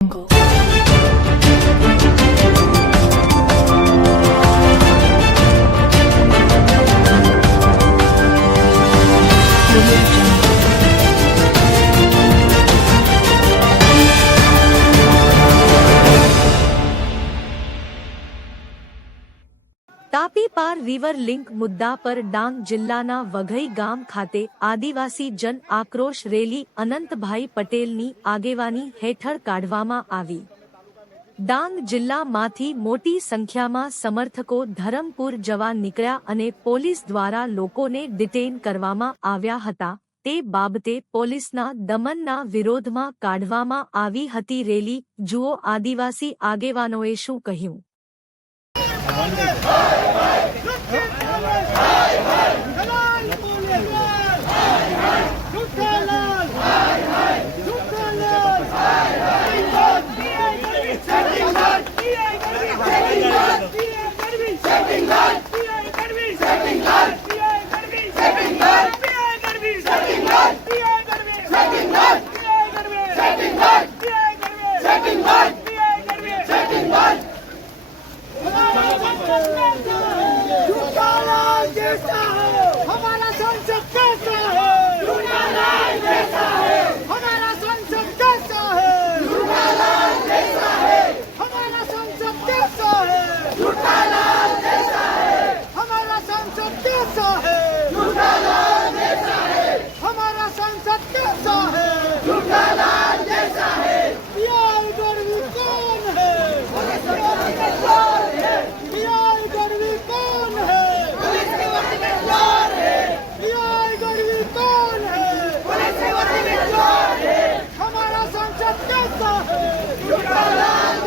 તાપી પાર river link મુદ્દા પર ડાંગ જિલ્લાના વઘઈ ગામ ખાતે આદિવાસી જન આક્રોશ રેલી અનંતભાઈ પટેલની આગેવાની હેઠળ કાઢવામાં આવી. ડાંગ જિલ્લામાંથી મોટી સંખ્યામાં સમર્થકો ધરમપુર જવા નીકળ્યા અને પોલીસ દ્વારા લોકોને ડિટેન કરવામાં આવ્યા હતા. તે બાબતે પોલીસના દમનના વિરોધમાં કાઢવામાં આવી હતી રેલી. જુઓ આદિવાસી આગેવાનોએ શું કહ્યું. Setting light!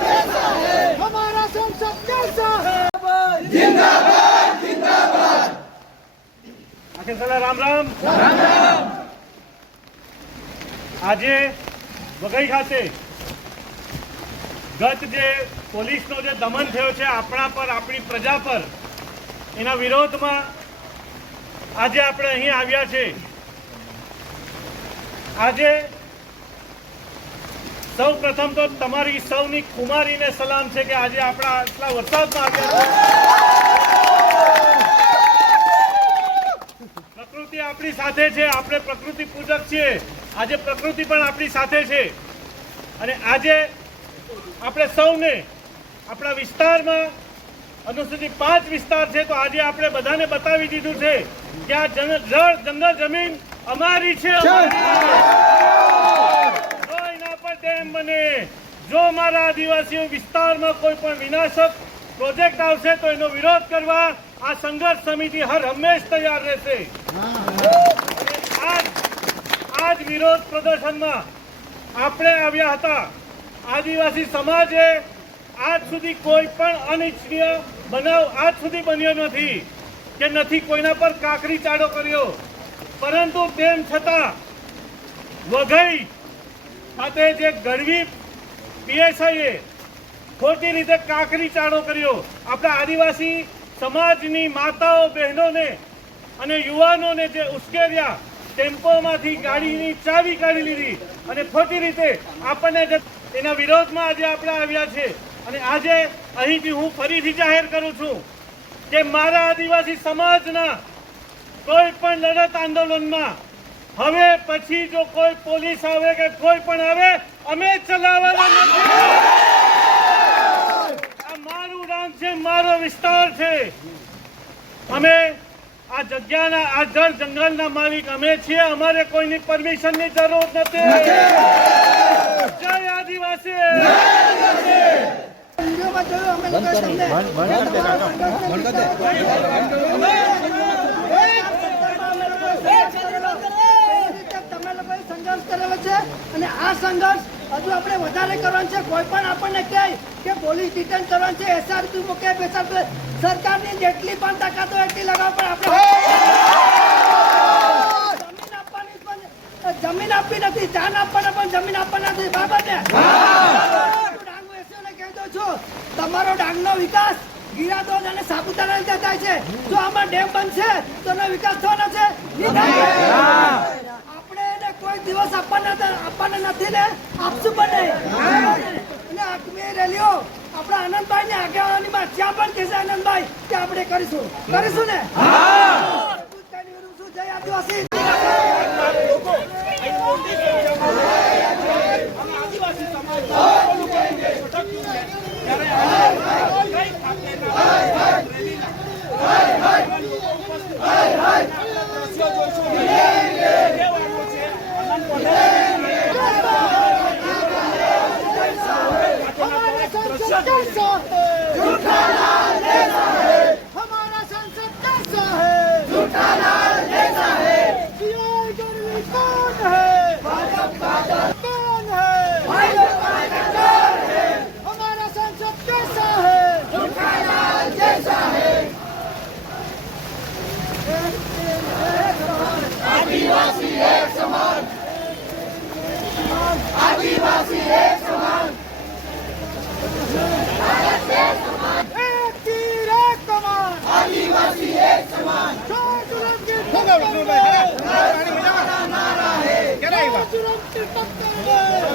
कैसा है हमारा संसद कैसा है આખે સલા રામ રામ આજે વઘઈ ખાતે ગત જે પોલીસનો જે દમન થયો છે આપણા પર આપણી પ્રજા પર એના વિરોધમાં આજે આપણે અહીં આવ્યા છે આજે સૌ પ્રથમ તો તમારી સૌની કુમારીને સલામ છે કે આજે આપણા આટલા વરસાદમાં આવ્યા પ્રકૃતિ આપણી સાથે છે, આપણે પ્રકૃતિ પૂજક છીએ. આજે પ્રકૃતિ પણ આપણી સાથે છે. અને આજે આપણે સૌને આપણા વિસ્તારમાં અનુસૂચિત પાંચ વિસ્તાર છે, તો આજે આપણે બધાને બતાવી દીધું છે કે આ જળ, જંગલ જમીન અમારી છે, અમારી. ડેમ બને જો મારા આદિવાસીઓ વિસ્તારમાં કોઈ પણ વિનાશક પ્રોજેક્ટ આવશે તો એનો વિરોધ કરવા આ સંઘર્ષ સમિતિ હર હંમેશ તૈયાર રહેશે. આજ આજ વિરોધ પ્રદર્શનમાં આપણે આવ્યા હતા. આદિવાસી સમાજે આજ સુધી કોઈ પણ અનિચ્છનીય બનાવ આજ સુધી બન્યો નથી કે નથી કોઈના પર કાકરી ચાડો કર્યો. પરંતુ તેમ છતાં વઘઈ ખાતે જે ગરવી પીએસઆઈએ ખોટી રીતે કાકરી ચાડો કર્યો. આપણા આદિવાસી સમાજની માતાઓ, બહેનોને અને યુવાનોને જે ઉશ્કેર્યા, ટેમ્પોમાંથી ગાડીની ચાવી કાઢી લીધી અને ખોટી રીતે આપણને જે એના વિરોધમાં આજે આપણે આવ્યા છે. અને આજે અહીંથી હું ફરીથી જાહેર કરું છું કે મારા આદિવાસી સમાજના કોઈ પણ લડત આંદોલનમાં હવે પછી જો કોઈ પોલીસ આવે કે કોઈ પણ આવે અમે ચલાવવાના નથી. આ મારું રામ છે મારો વિસ્તાર છે. અમે આ જગ્યાના આ જળ જંગલના માલિક અમે છીએ. અમારે કોઈની પરમિશનની જરૂર નથી. જય આદિવાસી! વિડીયોમાં જોયું અમે લોકોએ તમને તમે લોકોએ સંઘર્ષ કરેલો છે અને આ સંઘર્ષ હજુ આપણે વધારે કરવાનો છે. કોઈ પણ આપણને કહે કે પોલીસ ડિટેન કરવાનું છે. એસઆરપી મૂકે બેસાર સરકારની જેટલી પણ તાકાતો એટલી લગાવ, પણ આપણે જમીન આપવી નથી. જાન આપવાના પણ જમીન આપવાના નથી. બરાબર ને? ડાંગ વેસીઓને કહી દઉં છું. તમારો ડાંગનો વિકાસ ગિરાદોજ અને સાપુતારા રીતે થાય છે. જો આમાં ડેમ બનશે, તો વિકાસ થવાનો છે. દિવસ આપવાના આપવાના નથી ને આપશું પણ નહીં અને રેલીઓ આપણા આનંદભાઈ ને આગેવાની માં જ્યાં પણ કહેશે આનંદભાઈ કે આપણે કરીશું. કરીશું ને? જય આદિવાસી?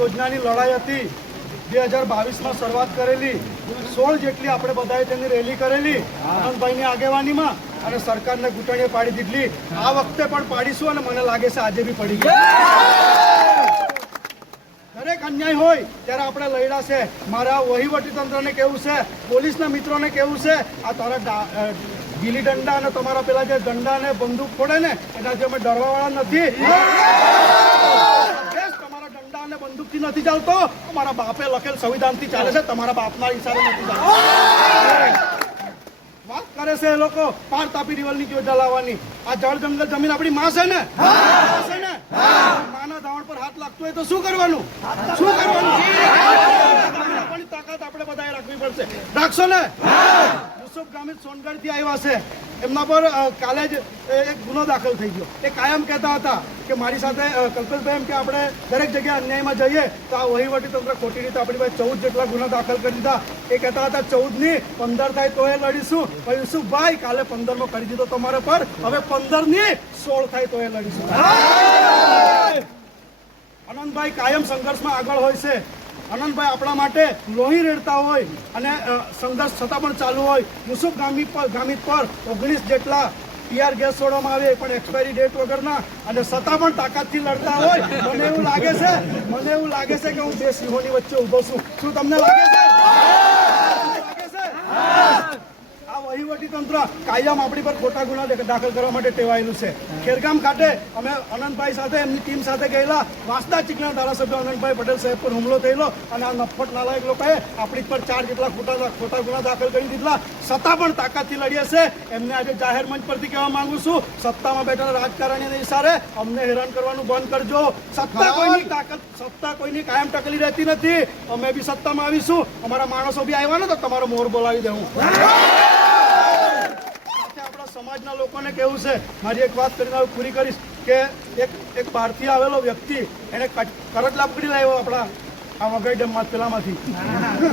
યોજનાની લડાઈ હતી. બે હજાર બાવીસમાં શરૂઆત કરેલી. સોળ જેટલી આપણે બધાએ તેની રેલી કરેલી. આનંદભાઈની આગેવાનીમાં અને સરકારને ઘૂંટણીએ પાડી દીધલી. આ વખતે પણ પાડીશું અને મને લાગે છે આજે બી પડી ગઈ. દરેક અન્યાય હોય ત્યારે આપણે લડ્યા છે. મારા વહીવટી તંત્રને કેવું છે? પોલીસના મિત્રોને કેવું છે? આ તારા ગીલી દંડા અને તમારા પેલા જે દંડા ને બંદૂક ફોડે ને એનાથી અમે ડરવાવાળા નથી દેશ તમારા દંડા અને બંદૂકથી નથી ચાલતો. અમારા બાપે લખેલ સંવિધાનથી ચાલે છે. તમારા બાપના ઈશારે નથી ચાલતો. વાત કરે છે એ લોકો. પાર તાપી રિવલની યોજના લાવવાની. આ જળ જંગલ જમીન આપણી માં છે ને? છે ને? માના ધાવણ પર હાથ લાગતો હોય તો શું કરવાનું? શું કરવાનું? આપણી તાકાત આપણે બધાએ રાખવી પડશે. રાખશો ને? યુસુફ સોનગઢથી આવ્યા છે. એમના પર કાલે જ એક ગુનો દાખલ થઈ ગયો. એ કાયમ કહેતા હતા કે મારી સાથે કલ્પેશભાઈ એમ કે આપણે દરેક જગ્યાએ અન્યાયમાં જઈએ તો આ વહીવટી તંત્ર ખોટી રીતે આપણી પાસે ચૌદ જેટલા ગુના દાખલ કરી દીધા. એ કહેતા હતા ચૌદની પંદર થાય તો એ લડીશું પણ યુસુફભાઈ કાલે પંદર નો કરી દીધો તમારા પર હવે પંદરની સોળ થાય તો એ લડીશું આનંદભાઈ કાયમ સંઘર્ષમાં આગળ હોય છે. આનંદભાઈ આપણા માટે લોહી રેડતા હોય અને સંઘર્ષ છતાં પણ ચાલુ હોય. યુસુફ ગામી પર, ગામિત પર ઓગણીસ જેટલા પીઆર ગેસ છોડવામાં આવે પણ એક્સપાયરી ડેટ વગરના. અને છતાં પણ તાકાતથી લડતા હોય. મને એવું લાગે છે, મને એવું લાગે છે કે હું બે સિંહોની વચ્ચે ઊભો છું. શું તમને લાગે છે? લાગે છે વહીવટી તંત્ર કાયમ આપણી પર ખોટા ગુના દાખલ કરવા માટે ટેવાયેલું છે. ખેરગામ ખાતે અમે અનંતભાઈ સાથે એમની ટીમ સાથે ગયેલા વાંસદા ચીકના ધારાસભ્ય અનંતભાઈ પટેલ સાહેબ પર હુમલો થયેલો અને આ નફટ નાલાયક લોકોએ આપણી પર ચાર જેટલા ખોટા ખોટા ગુના દાખલ કરી દીધા સત્તા પણ તાકાતથી લડીએ છે. એમને આજે જાહેર મંચ પરથી કહેવા માંગુ છું સત્તામાં બેઠેલા રાજકારણીને ઇશારે અમને હેરાન કરવાનું બંધ કરજો. સત્તા કોઈની તાકાત સત્તા કોઈની કાયમ ટકલી રહેતી નથી. અમે બી સત્તામાં આવીશું. અમારા માણસો બી આવ્યા ને તો તમારો મોર બોલાવી દેવું સમાજના લોકોને કેવું છે? મારી એક વાત કરીને પૂરી કરીશ કે એક એક બહારથી આવેલો વ્યક્તિ એને કચ- પકડી લાવ્યો આપણા, આ વગર ડેમમાં પેલામાંથી.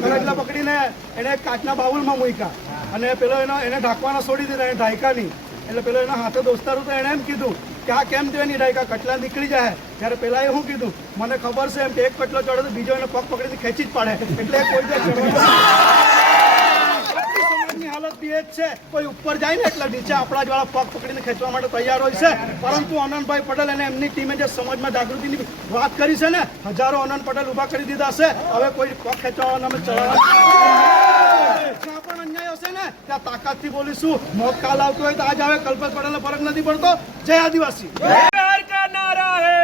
કરચલા પકડીને એને કાચના બાઉલમાં મૂક્યા. અને પેલો એનો, એને ઢાંકવાના છોડી દીધા, એને ઢાંકા નહીં એટલે પેલો એના હાથે દોસ્તાર તો એણે એમ કીધું કે આ કેમ થયો એની ડાયકા કટલા નીકળી જાય. ત્યારે પેલા એ શું કીધું? મને ખબર છે, એમ કે એક કટલો ચડે તો બીજો એને પગ પકડીને ખેંચી જ પાડે. એટલે કોઈ આપતી એ જ છે. કોઈ ઉપર જાય ને એટલે નીચે આપણા જ વાળા પગ પકડીને ખેંચવા માટે તૈયાર હોય છે. પરંતુ અનંતભાઈ પટેલ અને એમની ટીમે જે સમાજમાં જાગૃતિની વાત કરી છે ને, હજારો અનંત પટેલ ઊભા કરી દીધા છે. હવે કોઈ પગ ખેંચવાના અમે ચલાવવા પણ હશે ને, ત્યાં તાકાતથી બોલીશું. મોત કાલ હોય તો આજ આવે, કલ્પેશ પટેલને ફરક નથી પડતો. જય આદિવાસી. નારા હે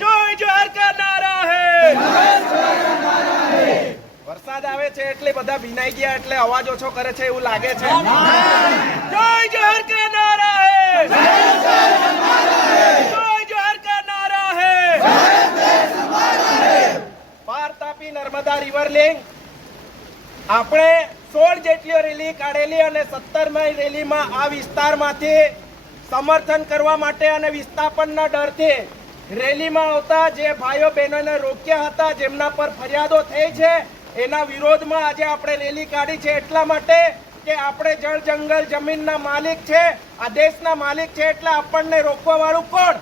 જય જોહર કા નારા હે વરસાદ આવે છે એટલે બધા ભીનાઈ ગયા એટલે અવાજ ઓછો કરે છે એવું લાગે છે. જય જોહર કે નારા હે? જય જોહર કે નારા હે? પાર તાપી નર્મદા રિવર લિંક આપણે સોળ જેટલી રેલી કાઢેલી અને સત્તરમી રેલીમાં આ વિસ્તારમાંથી સમર્થન કરવા માટે અને વિસ્થાપનના ડરથી રેલીમાં આવતા જે ભાઈઓ બહેનોને રોક્યા હતા જેમના પર ફરિયાદો થઈ છે એના વિરોધમાં આજે આપણે રેલી કાઢી છે એટલા માટે કે આપણે જળ જંગલ જમીનના માલિક છે આ દેશના માલિક છે એટલે આપણને રોકવા વાળું કોણ?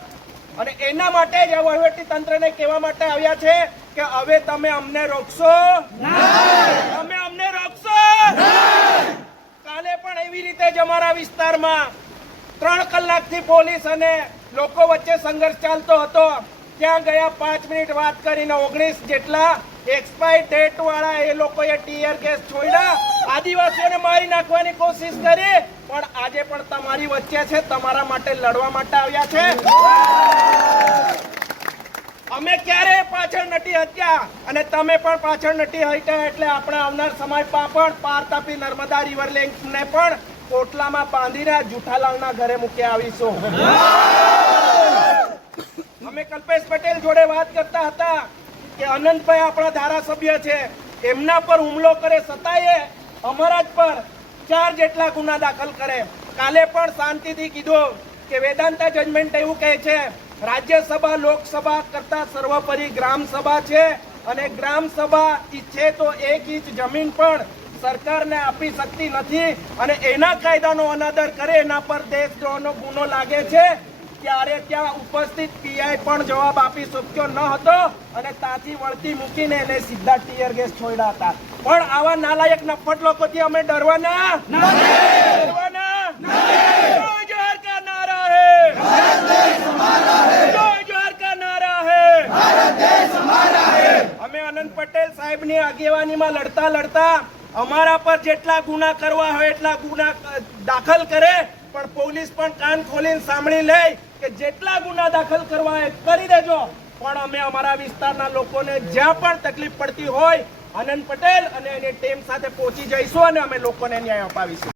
અને એના માટે જ આ વહીવટી તંત્રને કહેવા માટે આવ્યા છે કે હવે તમે અમને રોકશો? તમે અમને રોકશો? કાલે પણ એવી રીતે જ અમારા વિસ્તારમાં ત્રણ કલાકથી પોલીસ અને લોકો વચ્ચે સંઘર્ષ ચાલતો હતો. ત્યાં ગયા પાંચ મિનિટ વાત કરીને ઓગણીસ જેટલા એક્સપાયર ડેટ વાળા એ લોકોએ ટીયર ગેસ છોડ્યા. આદિવાસીઓને મારી નાખવાની કોશિશ કરી. પણ આજે પણ તમારી વચ્ચે છે તમારા માટે લડવા માટે આવ્યા છે. અમે ક્યારે પાછળ નથી હત્યા અને તમે પણ પાછળ નથી હટ્યા એટલે આપણે આવનાર સમય પાપડ પાર તાપી નર્મદા રિવર ને પણ કોટલામાં બાંધીને જુઠાલાલના ઘરે મૂકી આવીશું. અમે કલ્પેશ પટેલ જોડે વાત કરતા હતા. કે અનંતભાઈ આપણા ધારાસભ્ય છે, એમના પર હુમલો કરે સતાએ અમારા જ પર ચાર જેટલા ગુના દાખલ કરે. કાલે પણ શાંતિથી કીધું કે વેદાંતા જજમેન્ટ એવું કહે છે, રાજ્યસભા, લોકસભા કરતા સર્વોપરી ગ્રામ સભા છે અને ગ્રામ સભા ઈચ્છે તો એક ઇંચ જમીન પણ સરકારને આપી શકતી નથી અને એના કાયદાનો અનાદર કરે, એના પર દેશદ્રોહનો ગુનો લાગે છે. ત્યારે ત્યાં ઉપસ્થિત પીઆઈ પણ જવાબ આપી શક્યો ન હતો અને ત્યાંથી વળતી મૂકીને એને સીધા ટીયર ગેસ છોડ્યા હતા. પણ આવા નાલાયક નફટ લોકોથી અમે ડરવાના? ડરવાના? અમે આનંદ પટેલ સાહેબની આગેવાનીમાં લડતા લડતા અમારા પર જેટલા ગુના કરવા હોય એટલા ગુના દાખલ કરે પણ પોલીસ પણ કાન ખોલીને સાંભળી લે કે જેટલા ગુના દાખલ કરવા એ કરી દેજો. પણ અમે અમારા વિસ્તારના લોકોને જ્યાં પણ તકલીફ પડતી હોય, આનંદ પટેલ અને એની ટીમ સાથે પહોંચી જઈશું અને અમે લોકોને ન્યાય અપાવીશું.